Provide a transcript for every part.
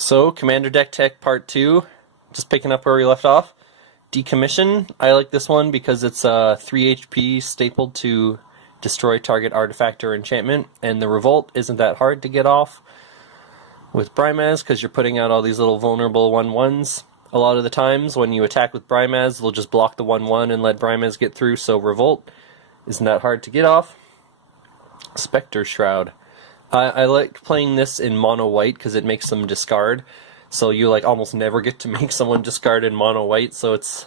So, Commander Deck Tech Part 2, just picking up where we left off. Decommission, I like this one because it's 3 HP stapled to destroy target artifact or enchantment, and the Revolt isn't that hard to get off with Brimaz because you're putting out all these little vulnerable 1/1s. A lot of the times when you attack with Brimaz, they'll just block the 1/1 and let Brimaz get through, so Revolt isn't that hard to get off. Spectre Shroud. I like playing this in mono white because it makes them discard. So you like almost never get to make someone discard in mono white. So it's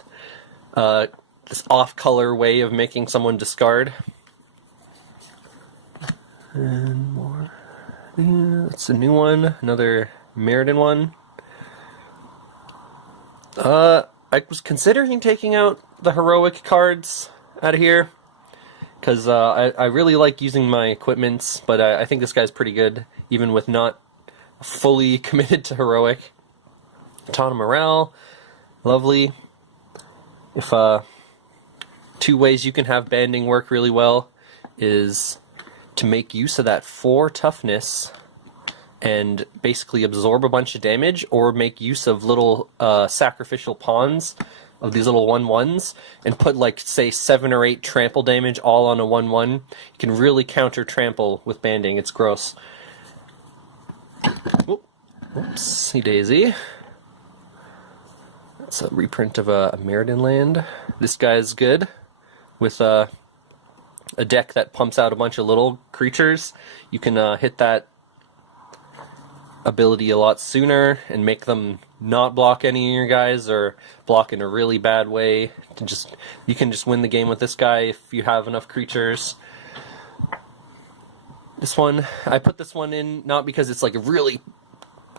this off-color way of making someone discard. And more. Yeah, it's a new one. Another Mirrodin one. I was considering taking out the heroic cards out of here, because I really like using my equipments, but I think this guy's pretty good, even with not fully committed to heroic. Tana Morale, lovely. If two ways you can have banding work really well is to make use of that 4 toughness and basically absorb a bunch of damage, or make use of little sacrificial pawns of these little 1/1s and put, like, say 7 or 8 trample damage all on a 1/1. You can really counter trample with banding. It's gross. Whoopsie daisy. That's a reprint of a Mirrodin land. This guy's good with a deck that pumps out a bunch of little creatures. You can hit that ability a lot sooner and make them not block any of your guys, or block in a really bad way. You can just win the game with this guy if you have enough creatures. This one, I put this one in not because it's like a really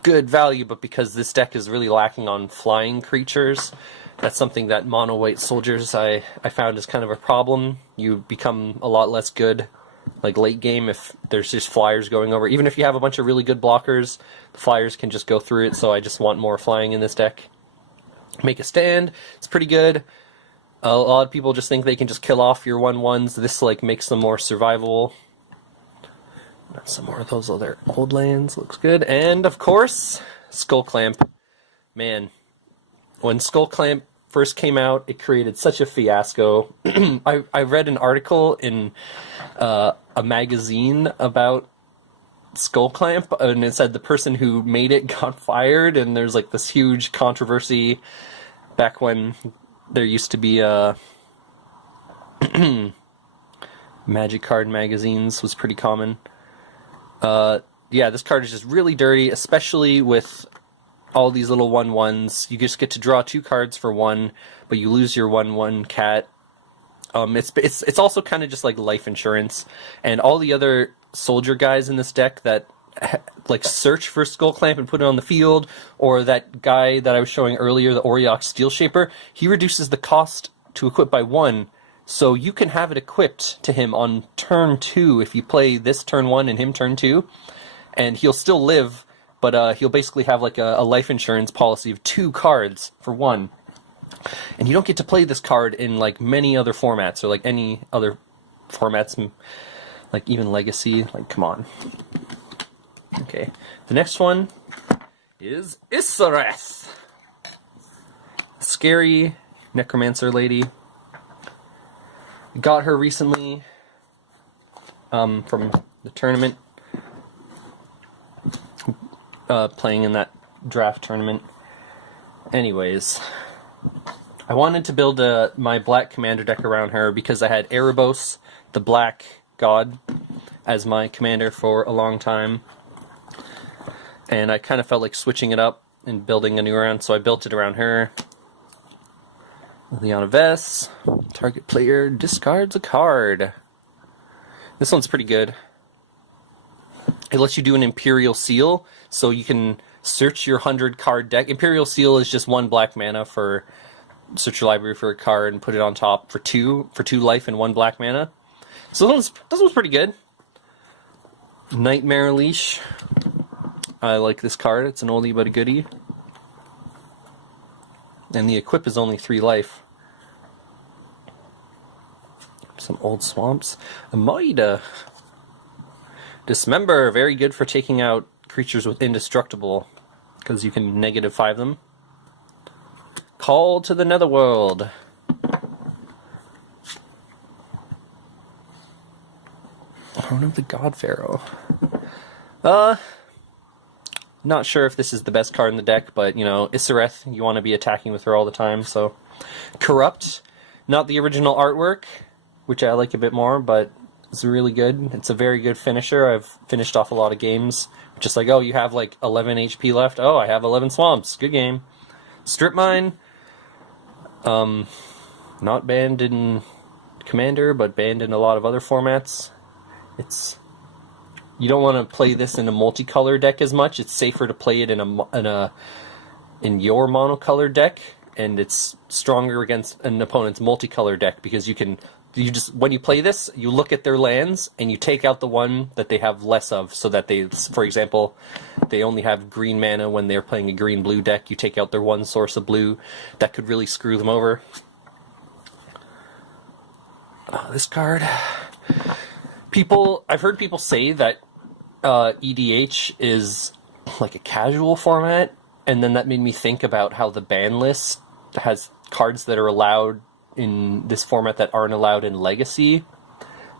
good value, but because this deck is really lacking on flying creatures. That's something that mono white soldiers I found is kind of a problem. You become a lot less good like late game if there's just flyers going over. Even if you have a bunch of really good blockers, the flyers can just go through it, so I just want more flying in this deck. Make a Stand, it's pretty good. A lot of people just think they can just kill off your 1/1s. This like makes them more survivable. Some more of those other old lands, looks good. And of course, Skullclamp. Man, when Skullclamp first came out, it created such a fiasco. I read an article in a magazine about Skullclamp, and it said the person who made it got fired, and there's like this huge controversy back when there used to be Magic card magazines was pretty common. Yeah, this card is just really dirty, especially with all these little 1/1s. You just get to draw 2 cards for 1, but you lose your 1/1 cat. It's also kind of just like life insurance, and all the other soldier guys in this deck that like search for Skullclamp and put it on the field, or that guy that I was showing earlier, the Auriok Steel Shaper, he reduces the cost to equip by 1, so you can have it equipped to him on turn 2 if you play this turn 1 and him turn 2, and he'll still live, but he'll basically have like a life insurance policy of 2 cards for 1. And you don't get to play this card in like many other formats, or like any other formats, like even Legacy. Like, come on. Okay, the next one is Isareth. Scary necromancer lady. Got her recently from the tournament, playing in that draft tournament. Anyways, I wanted to build my black commander deck around her because I had Erebos, the black god, as my commander for a long time, and I kind of felt like switching it up and building a new round, so I built it around her. Liana Vess, target player discards a card. This one's pretty good. It lets you do an Imperial Seal, so you can search your 100 card deck. Imperial Seal is just 1 black mana for search your library for a card and put it on top for 2 life and 1 black mana. So this one's pretty good. Nightmare Leash. I like this card. It's an oldie but a goodie. And the equip is only 3 life. Some old swamps. Amoida. Dismember, very good for taking out creatures with indestructible. because you can -5 them. Call to the Netherworld. Throne of the God Pharaoh. Not sure if this is the best card in the deck, but, you know, Isareth, you want to be attacking with her all the time, so... Corrupt. Not the original artwork, which I like a bit more, but it's really good. It's a very good finisher. I've finished off a lot of games. Just like, oh, you have like 11 HP left? Oh, I have 11 swamps. Good game. Strip Mine. Not banned in Commander, but banned in a lot of other formats. You don't want to play this in a multicolor deck as much. It's safer to play it in your monocolor deck, and it's stronger against an opponent's multicolor deck because when you play this, you look at their lands and you take out the one that they have less of, so that they, for example, they only have green mana when they're playing a green-blue deck. You take out their one source of blue. That could really screw them over. This card. I've heard people say that EDH is like a casual format, and then that made me think about how the ban list has cards that are allowed in this format that aren't allowed in Legacy.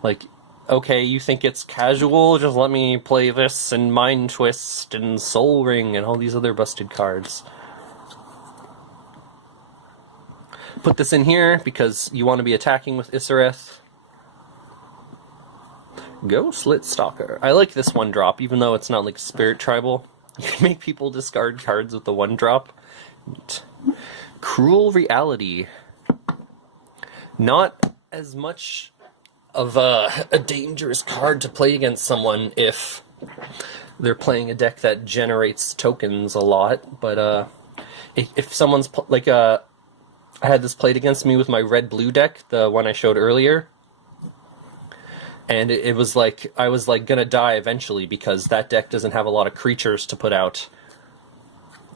Like, okay, you think it's casual, just let me play this and Mind Twist and Soul Ring and all these other busted cards. Put this in here because you want to be attacking with Isareth. Ghostlit Stalker. I like this 1-drop, even though it's not like Spirit Tribal. You can make people discard cards with the 1-drop. Cruel Reality. Not as much of a dangerous card to play against someone if they're playing a deck that generates tokens a lot, but if someone's like I had this played against me with my red-blue deck, the one I showed earlier, and it was like I was like gonna die eventually because that deck doesn't have a lot of creatures to put out.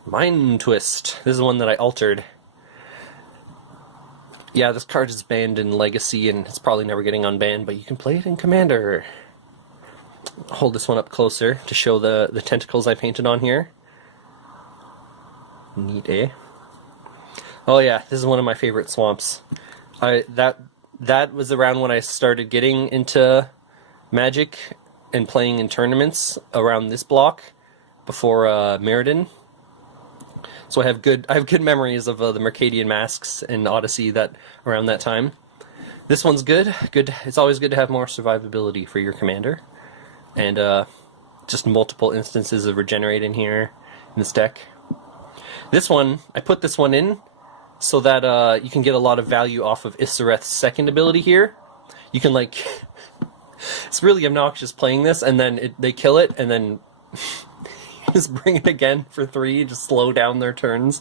Mind Twist. This is one that I altered. Yeah, this card is banned in Legacy, and it's probably never getting unbanned, but you can play it in Commander. Hold this one up closer to show the tentacles I painted on here. Neat, eh? Oh yeah, this is one of my favorite swamps. That was around when I started getting into Magic and playing in tournaments around this block before Mirrodin. So I have good memories of the Mercadian Masks and Odyssey around that time. This one's good. It's always good to have more survivability for your commander, and just multiple instances of regenerate in here in this deck. This one, I put this one in so that you can get a lot of value off of Isareth's second ability here. You can like, it's really obnoxious playing this, and then they kill it, and then. Just bring it again for 3, just slow down their turns.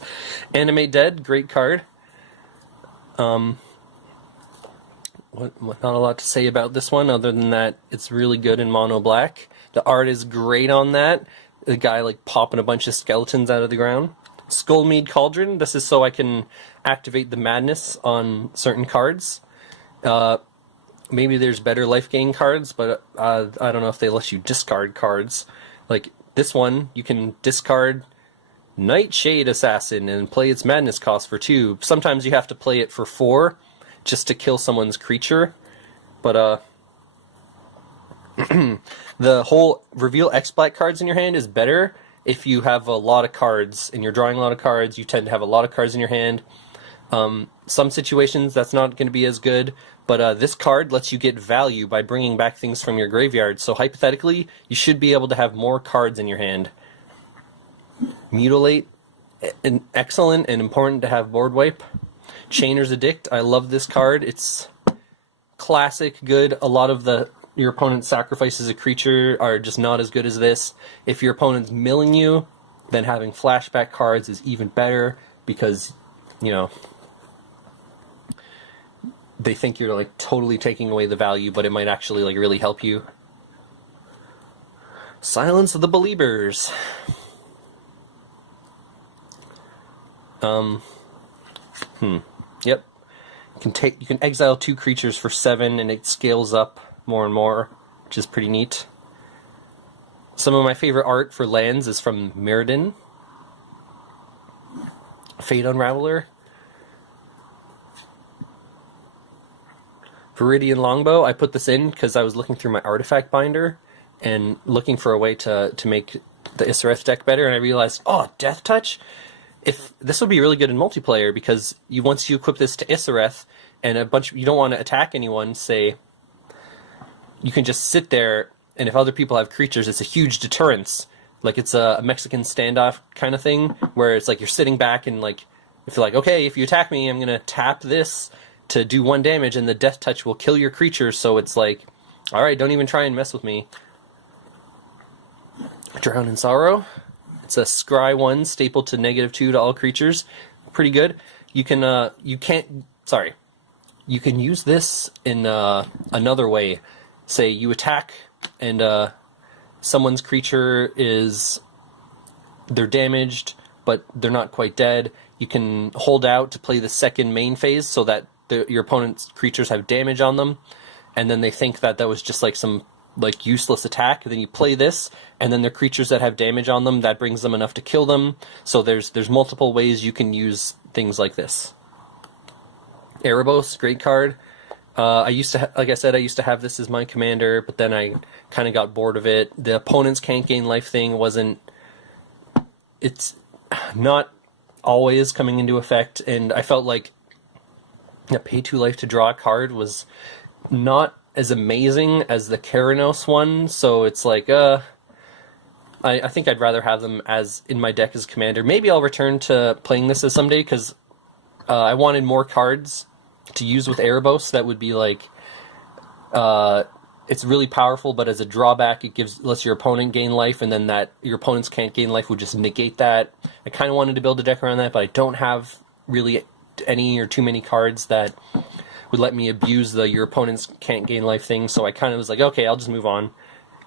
Animate Dead, great card. Not a lot to say about this one other than that it's really good in mono black. The art is great on that. The guy like popping a bunch of skeletons out of the ground. Skullmead Cauldron, this is so I can activate the madness on certain cards. Maybe there's better life gain cards, but I don't know if they let you discard cards. Like this one, you can discard Nightshade Assassin and play its madness cost for 2. Sometimes you have to play it for 4 just to kill someone's creature. But the whole reveal X black cards in your hand is better if you have a lot of cards and you're drawing a lot of cards. You tend to have a lot of cards in your hand. Some situations that's not going to be as good, but this card lets you get value by bringing back things from your graveyard, so hypothetically, you should be able to have more cards in your hand. Mutilate, excellent and important to have board wipe. Chainer's Edict, I love this card. It's classic, good. A lot of your opponent's sacrifices a creature are just not as good as this. If your opponent's milling you, then having flashback cards is even better because, you know, they think you're like totally taking away the value, but it might actually like really help you. Silence of the Believers. Yep. You can exile 2 creatures for 7, and it scales up more and more, which is pretty neat. Some of my favorite art for lands is from Mirrodin. Fate Unraveler. Viridian Longbow, I put this in because I was looking through my artifact binder and looking for a way to make the Isareth deck better, and I realized, oh, Death Touch? If this would be really good in multiplayer, because once you equip this to Isareth, and you don't want to attack anyone, say, you can just sit there, and if other people have creatures, it's a huge deterrence. Like, it's a Mexican standoff kind of thing, where it's like you're sitting back and, like, if you're like, okay, if you attack me, I'm going to tap this to do 1 damage, and the Death Touch will kill your creature, so it's like, alright, don't even try and mess with me. Drown in Sorrow. It's a Scry 1 stapled to -2 to all creatures. Pretty good. You can, you can use this in another way. Say you attack, and someone's creature they're damaged, but they're not quite dead. You can hold out to play the second main phase so that your opponent's creatures have damage on them, and then they think that was just like some useless attack. Then you play this, and then the creatures that have damage on them, that brings them enough to kill them. So there's multiple ways you can use things like this. Erebos, great card. I used to, like I said, I used to have this as my commander, but then I kind of got bored of it. The opponents can't gain life thing it's not always coming into effect, and I felt like pay 2 life to draw a card was not as amazing as the Keranos one, so it's like, I think I'd rather have them as in my deck as commander. Maybe I'll return to playing this as someday, because I wanted more cards to use with Erebos that would be like, it's really powerful, but as a drawback, it lets your opponent gain life, and then that your opponents can't gain life would just negate that. I kind of wanted to build a deck around that, but I don't have really any or too many cards that would let me abuse your opponents can't gain life thing, so I kind of was like, okay, I'll just move on.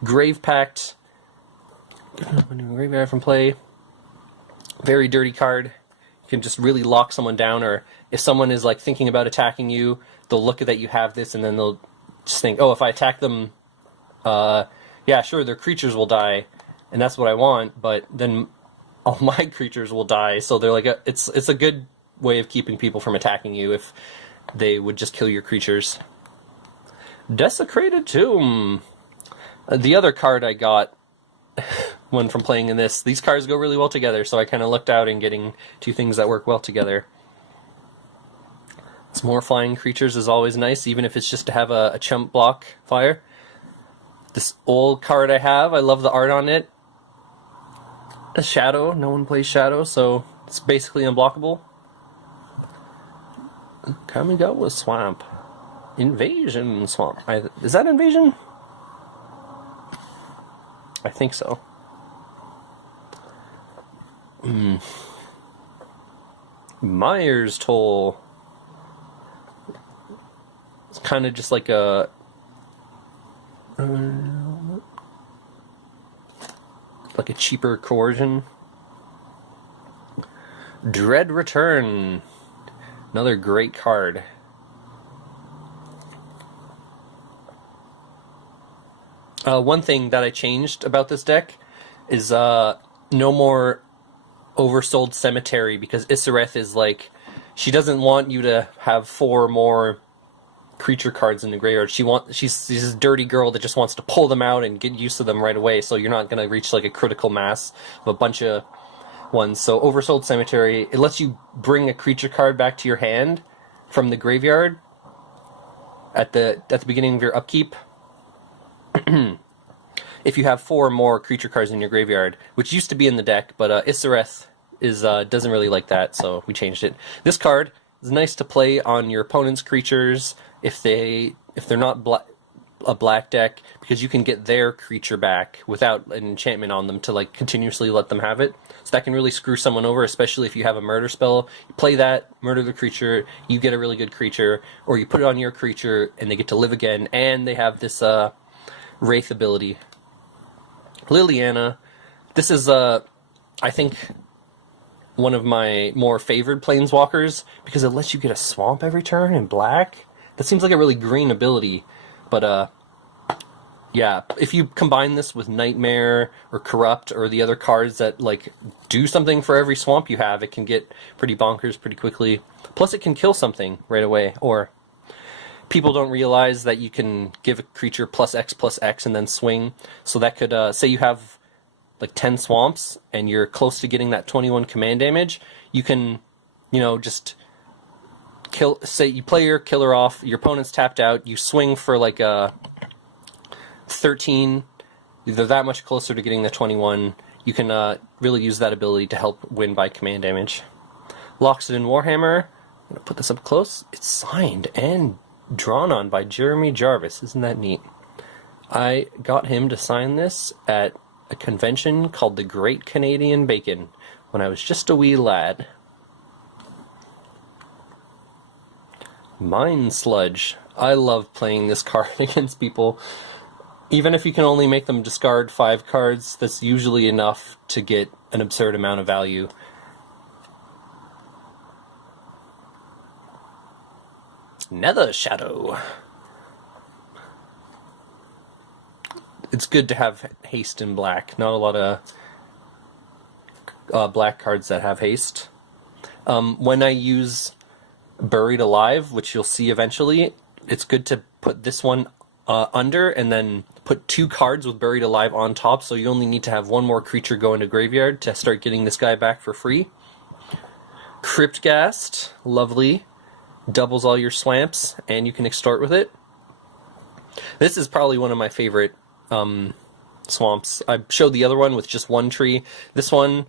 Grave Pact. Graveyard from play. Very dirty card. You can just really lock someone down, or if someone is like thinking about attacking you, they'll look at that you have this, and then they'll just think, oh, if I attack them, yeah, sure, their creatures will die, and that's what I want, but then all my creatures will die, so they're like, it's a good way of keeping people from attacking you if they would just kill your creatures. Desecrated Tomb. The other card I got one from playing in this. These cards go really well together, so I kind of looked out in getting 2 things that work well together. Some more flying creatures is always nice, even if it's just to have a chump block fire. This old card I have, I love the art on it. A Shadow. No one plays Shadow, so it's basically unblockable. Kamigawa Swamp. Invasion Swamp. Is that Invasion? I think so. Myers Toll. It's kind of just like a... like a cheaper coercion. Dread Return. Another great card. One thing that I changed about this deck is no more Oversold Cemetery, because Isareth is like, she doesn't want you to have 4 more creature cards in the graveyard. She's this dirty girl that just wants to pull them out and get used to them right away, so you're not going to reach like a critical mass of a bunch of ones. So Oversold Cemetery, it lets you bring a creature card back to your hand from the graveyard at the beginning of your upkeep. If you have 4 more creature cards in your graveyard, which used to be in the deck, but Isareth doesn't really like that, so we changed it. This card is nice to play on your opponent's creatures if they're not a black deck, because you can get their creature back without an enchantment on them to like continuously let them have it. So that can really screw someone over, especially if you have a murder spell. You play that, murder the creature, you get a really good creature, or you put it on your creature and they get to live again, and they have this Wraith ability. Liliana. This is, I think, one of my more favored planeswalkers, because it lets you get a swamp every turn in black. That seems like a really green ability, but Yeah, if you combine this with Nightmare or Corrupt or the other cards that like do something for every swamp you have, it can get pretty bonkers pretty quickly. Plus, it can kill something right away. Or people don't realize that you can give a creature +X and then swing. So that could say you have like 10 swamps and you're close to getting that 21 command damage. You can, you know, just kill. Say you play your killer off, your opponent's tapped out. You swing for like a 13, they're that much closer to getting the 21. You can really use that ability to help win by command damage. Loxodon Warhammer, I'm going to put this up close. It's signed and drawn on by Jeremy Jarvis. Isn't that neat? I got him to sign this at a convention called the Great Canadian Bacon when I was just a wee lad. Mind Sludge. I love playing this card against people. Even if you can only make them discard 5 cards, that's usually enough to get an absurd amount of value. Nether Shadow. It's good to have haste in black. Not a lot of black cards that have haste. When I use Buried Alive, which you'll see eventually, it's good to put this one under and then put 2 cards with Buried Alive on top, so you only need to have 1 more creature go into graveyard to start getting this guy back for free. Cryptghast, lovely. Doubles all your swamps, and you can extort with it. This is probably one of my favorite swamps. I showed the other one with just 1 tree. This one,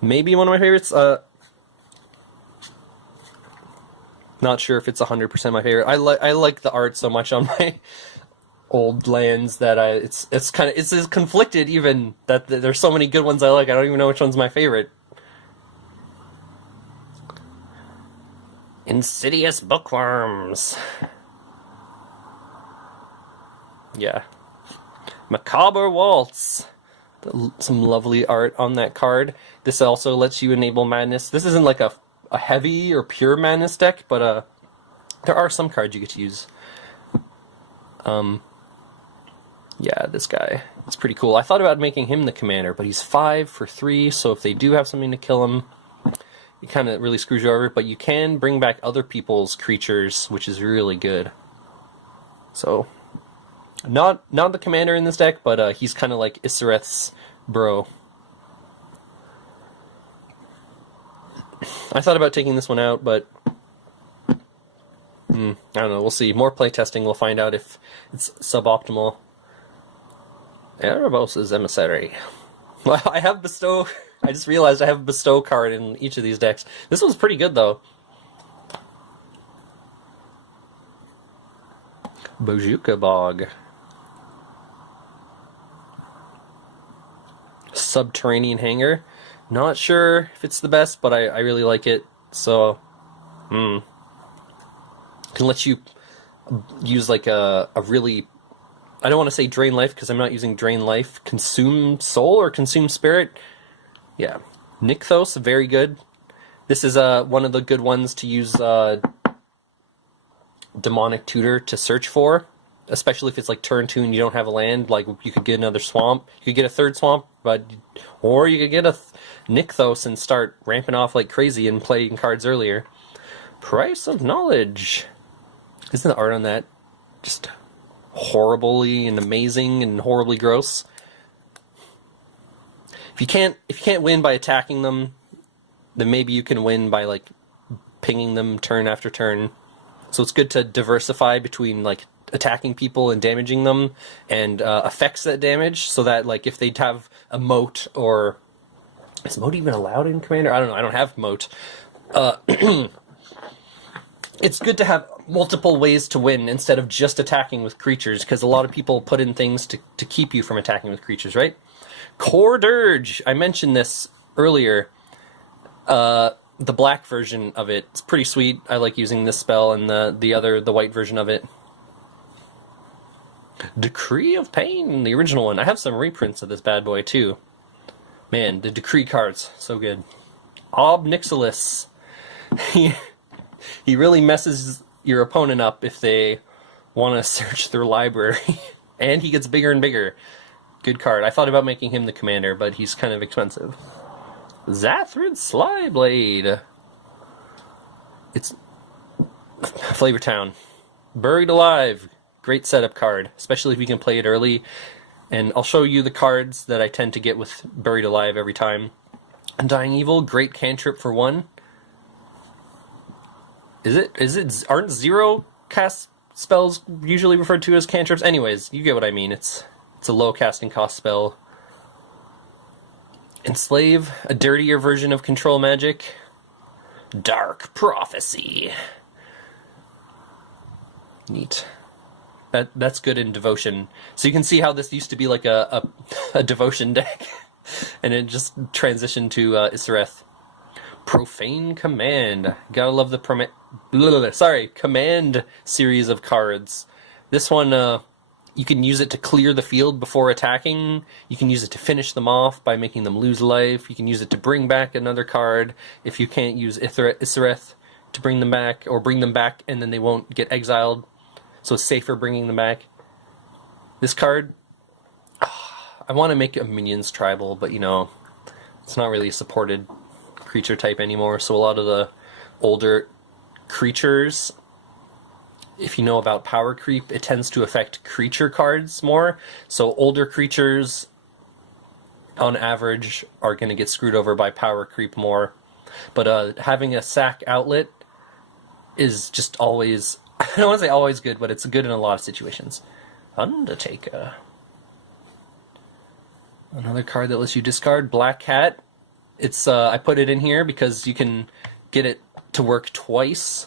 maybe one of my favorites. Not sure if it's 100% my favorite. I like the art so much on my old lands that it's conflicted even that there's so many good ones I like. I don't even know which one's my favorite. Insidious Bookworms. Yeah. Macabre Waltz. Some lovely art on that card. This also lets you enable madness. This isn't like a heavy or pure madness deck, but there are some cards you get to use. Yeah, this guy. It's pretty cool. I thought about making him the commander, but he's 5 for 3, so if they do have something to kill him, it kind of really screws you over. But you can bring back other people's creatures, which is really good. So, not the commander in this deck, but he's kind of like Isareth's bro. I thought about taking this one out, but I don't know, we'll see. More playtesting, we'll find out if it's suboptimal. Erebos' Emissary. Well, I have Bestow. I just realized I have a Bestow card in each of these decks. This one's pretty good, though. Bojuka Bog. Subterranean Hangar. Not sure if it's the best, but I really like it. So, can let you use like a really, I don't want to say drain life because I'm not using drain life. Consume soul or consume spirit. Yeah, Nykthos, very good. This is one of the good ones to use Demonic Tutor to search for, especially if it's like turn 2 and you don't have a land. Like you could get another swamp, you could get a 3rd swamp, or you could get a Nykthos and start ramping off like crazy and playing cards earlier. Price of Knowledge. Isn't the art on that just horribly and amazing and horribly gross? If you can't win by attacking them, then maybe you can win by like pinging them turn after turn. So it's good to diversify between like attacking people and damaging them and effects that damage, so that like if they have a moat, or is moat even allowed in Commander? I don't know. I don't have moat. It's good to have multiple ways to win instead of just attacking with creatures, because a lot of people put in things to keep you from attacking with creatures, right? Core Dirge. I mentioned this earlier. The black version of it. It's pretty sweet. I like using this spell and the white version of it. Decree of Pain, the original one. I have some reprints of this bad boy too. Man, the Decree cards, so good. Ob Nixilis. He really messes your opponent up if they want to search their library. And he gets bigger and bigger. Good card. I thought about making him the commander, but he's kind of expensive. Zathrid Slyblade. It's Flavor Town. Buried Alive. Great setup card, especially if you can play it early. And I'll show you the cards that I tend to get with Buried Alive every time. Undying Evil, great cantrip for 1. Aren't 0 cast spells usually referred to as cantrips? Anyways, you get what I mean. It's a low casting cost spell. Enslave, a dirtier version of control magic. Dark Prophecy. Neat. That's good in Devotion. So you can see how this used to be like a Devotion deck. And it just transitioned to Isareth. Profane Command. Gotta love the Command series of cards. This one, you can use it to clear the field before attacking. You can use it to finish them off by making them lose life. You can use it to bring back another card if you can't use Isareth to bring them back, or bring them back and then they won't get exiled. So it's safer bringing them back. This card, I want to make a minions tribal, but you know, it's not really a supported creature type anymore. So a lot of the older creatures, if you know about power creep, it tends to affect creature cards more. So older creatures, on average, are going to get screwed over by power creep more. But having a sack outlet is just always, I don't want to say always good, but it's good in a lot of situations. Undertaker. Another card that lets you discard. Black Cat. It's I put it in here because you can get it to work twice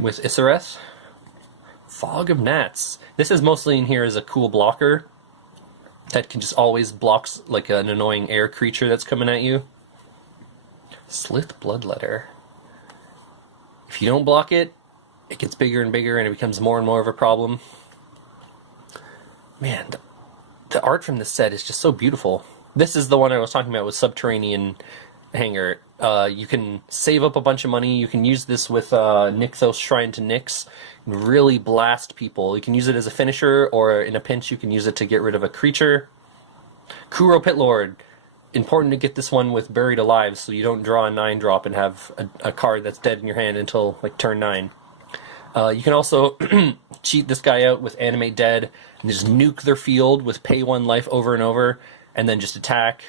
with Isareth. Fog of Gnats. This is mostly in here as a cool blocker that can just always block like an annoying air creature that's coming at you. Slith Bloodletter. If you don't block it, it gets bigger and bigger and it becomes more and more of a problem. Man, the art from this set is just so beautiful. This is the one I was talking about with Subterranean Hangar. You can save up a bunch of money. You can use this with Nykthos Shrine to Nyx and really blast people. You can use it as a finisher, or in a pinch you can use it to get rid of a creature. Kuro Pitlord. Important to get this one with Buried Alive so you don't draw a 9-drop and have a card that's dead in your hand until like turn 9. You can also cheat this guy out with Animate Dead and just nuke their field with pay 1 life over and over and then just attack.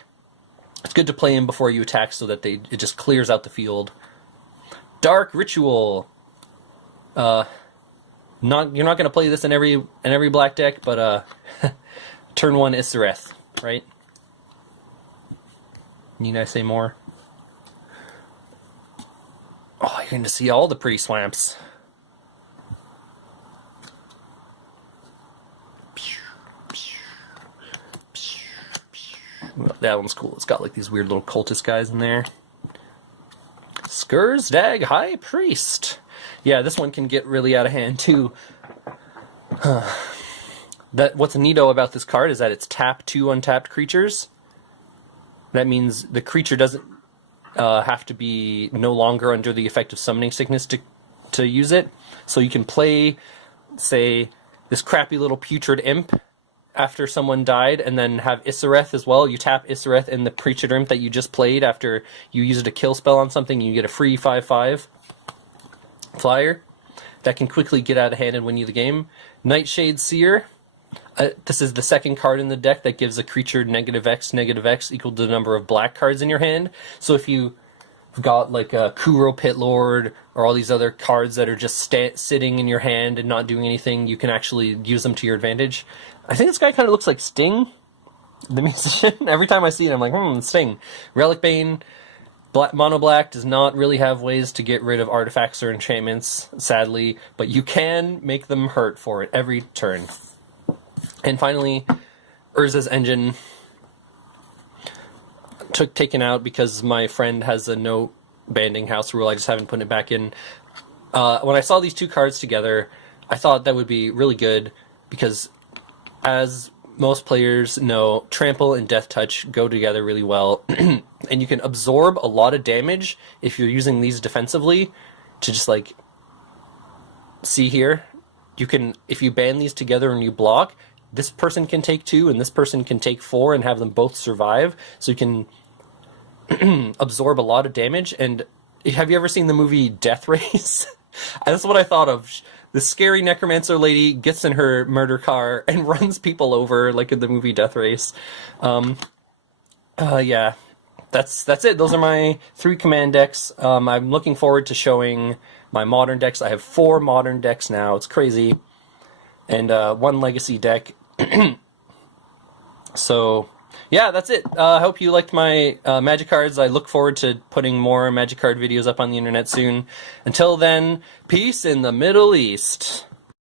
It's good to play him before you attack so that it just clears out the field. Dark Ritual. You're not going to play this in every black deck, but turn 1 Isareth, right? Need I say more? Oh, you're going to see all the pretty swamps. That one's cool. It's got like these weird little cultist guys in there. Skursdag High Priest. Yeah, this one can get really out of hand too. What's neato about this card is that it's tap 2 untapped creatures. That means the creature doesn't have to be no longer under the effect of Summoning Sickness to use it. So you can play, say, this crappy little Putrid Imp after someone died, and then have Isareth as well. You tap Isareth and the Putrid Imp that you just played after you used a kill spell on something, you get a free 5/5 flyer that can quickly get out of hand and win you the game. Nightshade Seer. This is the second card in the deck that gives a creature -X equal to the number of black cards in your hand. So if you've got like a Kuro Pitlord or all these other cards that are just sitting in your hand and not doing anything, you can actually use them to your advantage. I think this guy kind of looks like Sting, the musician. Every time I see it, I'm like, Sting. Relic Bane. Mono Black does not really have ways to get rid of artifacts or enchantments, sadly, but you can make them hurt for it every turn. And finally, Urza's Engine taken out because my friend has a no banding house rule. I just haven't put it back in. When I saw these two cards together, I thought that would be really good because, as most players know, Trample and Death Touch go together really well. And you can absorb a lot of damage if you're using these defensively to just, like, see here. you can, if you band these together and you block, this person can take 2 and this person can take 4 and have them both survive. So you can absorb a lot of damage. And have you ever seen the movie Death Race? That's what I thought of. The scary necromancer lady gets in her murder car and runs people over, like in the movie Death Race. Yeah, that's it. Those are my 3 command decks. I'm looking forward to showing my modern decks. I have 4 modern decks now. It's crazy. And 1 legacy deck. So, yeah, that's it. I hope you liked my Magic cards. I look forward to putting more Magic card videos up on the internet soon. Until then, peace in the Middle East.